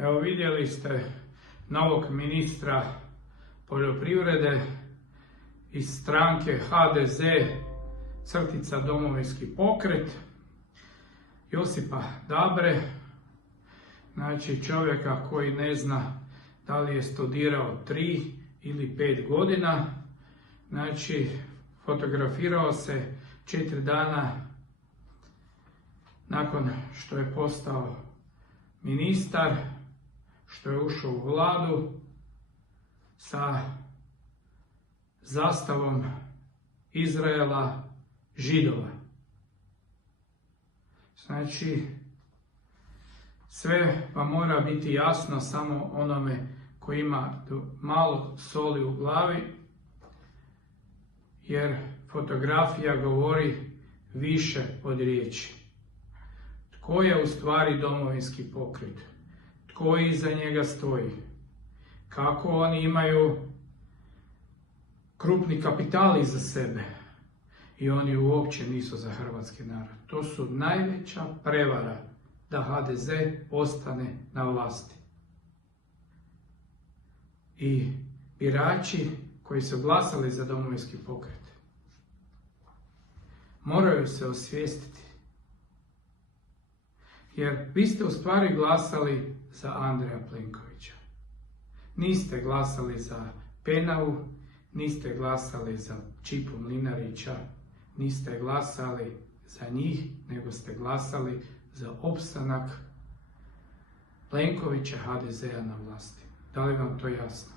Evo vidjeli ste novog ministra poljoprivrede iz stranke HDZ crtica Domovinski pokret, Josipa Dabre, znači čovjeka koji ne zna da li je studirao 3 ili 5 godina, znači fotografirao se 4 dana nakon što je postao ministar, što je ušao u vladu sa zastavom Izraela, Židova. Znači, sve vam mora biti jasno samo onome koji ima malo soli u glavi, jer fotografija govori više od riječi. Tko je u stvari Domovinski pokret? Tko iza njega stoji? Kako oni imaju krupni kapital iza sebe i oni uopće nisu za hrvatski narod. To su najveća prevara da HDZ ostane na vlasti. I birači koji su glasali za Domovinski pokret moraju se osvijestiti. Jer vi ste u stvari glasali za Andreja Plenkovića. Niste glasali za Penavu, niste glasali za Čipu Mlinarića, niste glasali za njih, nego ste glasali za opstanak Plenkovića HDZ-a na vlasti. Da li vam to jasno?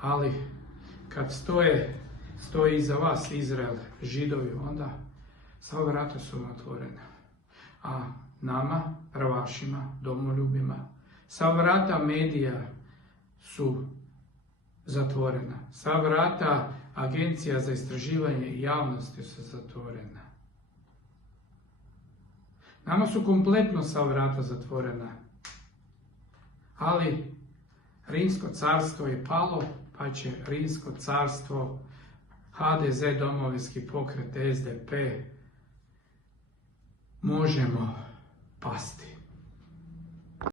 Ali kad stoji iza vas Izrael, Židovi, onda sva vrata su vam otvorena. A nama, prvašima, domoljubima, sva vrata medija su zatvorena. Sva vrata agencija za istraživanje i javnosti su zatvorena. Nama su kompletno sva vrata zatvorena. Ali Rimsko carstvo je palo, pa će Rimsko carstvo, HDZ, Domovinski pokret, SDP, možemo pasti.